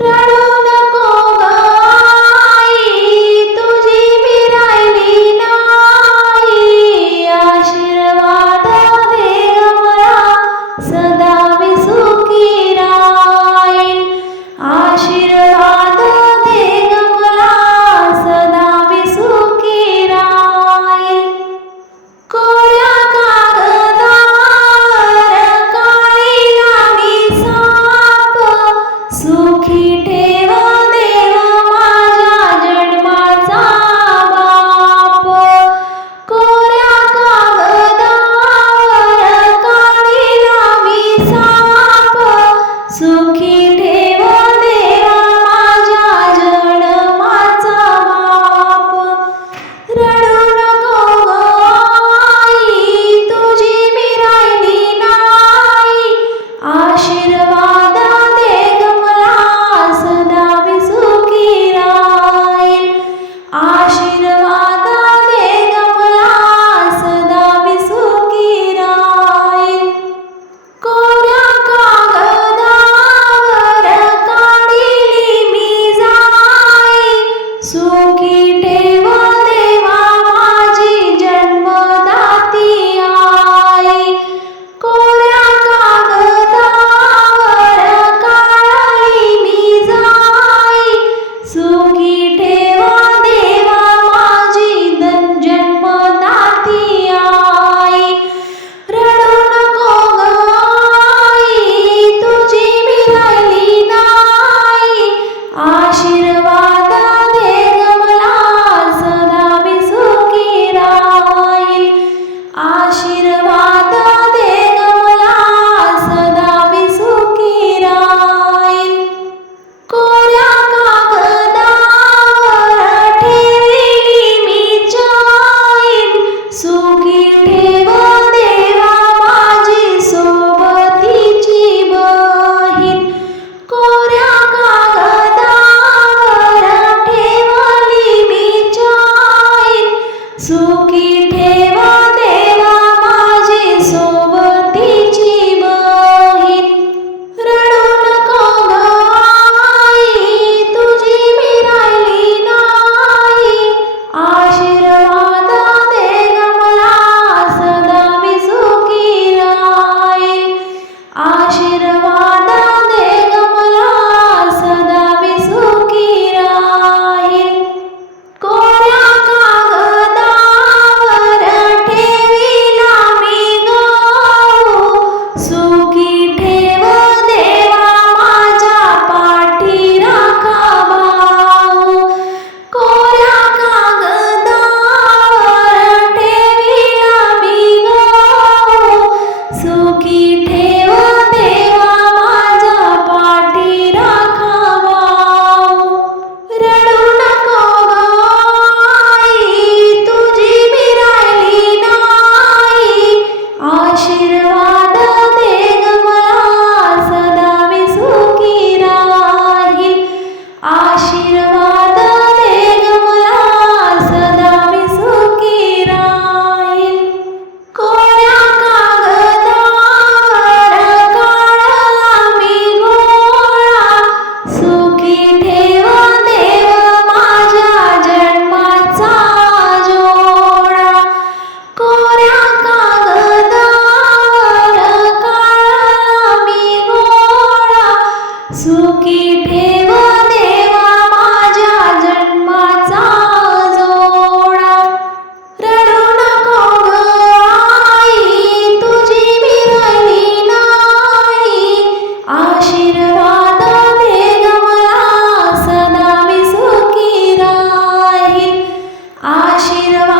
रडू नको ग आई, तुझी मी राहिली नाही. आशीर्वाद दे ग मला, सदा मी सुखी राहील. आशीर्वाद दे ग मला, सदा मी सुखी राहील. कोऱ्या कागदावर काढीला मी साप, सुखी ठेव देवा माझ्या जन्माचा बाप. कोऱ्या कागदावर काढीला मी साप, सुखी ठेव देवा माझ्या जन्माचा बाप. रडू नको ग आई, तुझी मी राहिली नाही. आशीर्वाद दे ग मला, सदा मी सुखी राहील. आशीर्वाद दे ग मला, सदा मी सुखी राहील. कोऱ्या कागदावर काढिली मी जाई, सुखी ठेव देवा माझी जन्मदाती आई. कोऱ्या कागदावर काढली मी जाई, सुखी ठेव देवा माझी जन्मदाती आई. रडू नको ग आई, तुझी मी राहिली नाही. आशीर्वाद दे ग मला, सदा मी सुखी राहील. आशीर्वाद दे ग मला, सदा मी सुखी राहील. कोऱ्या कागदावर ठेविली मी चैन, सुखी ठेव देवा माझी सोबतीची बहीण. कोऱ्या कागदावर ठेवली मी चैन, सुखी ठेव देवा माझी सोबतीची बहीण. रडू नको ग आई, तुझी मी राहिली नाही. आशीर्वाद दे ग मला, सदा मी सुखी राहील. आशीर्वाद दे ग मला, सदा मी सुखी राहील. कोऱ्या कागदावर ठेविला मी गहू, सुखी ठेव देवा माझ्या पाठी राखा भाऊ. कोऱ्या कागदावर ठेविला मी गहू, सुखी ठेव देवा माझ्या पाठी राखा भाऊ. रडू नको ग आई, तुझी मी राहिली नाही. आशीर्वाद दे ग मला, सदा मी सुखी राहील. आशीर्वाद दे ग मला, सदा मी सुखी राहील. कोऱ्या कागदावर काढला मी गोळा, सुखी ठेव देव माझ्या जन्माचा जोडा. कोऱ्या कागदावर काढला मी गोळा, सुखी ठेव देवा माझ्या जन्माचा जोडा. रडू नको ग आई, तुझी मी राहिली नाही. आशीर्वाद दे ग मला, सदा मी सुखी राहील. आशीर्वाद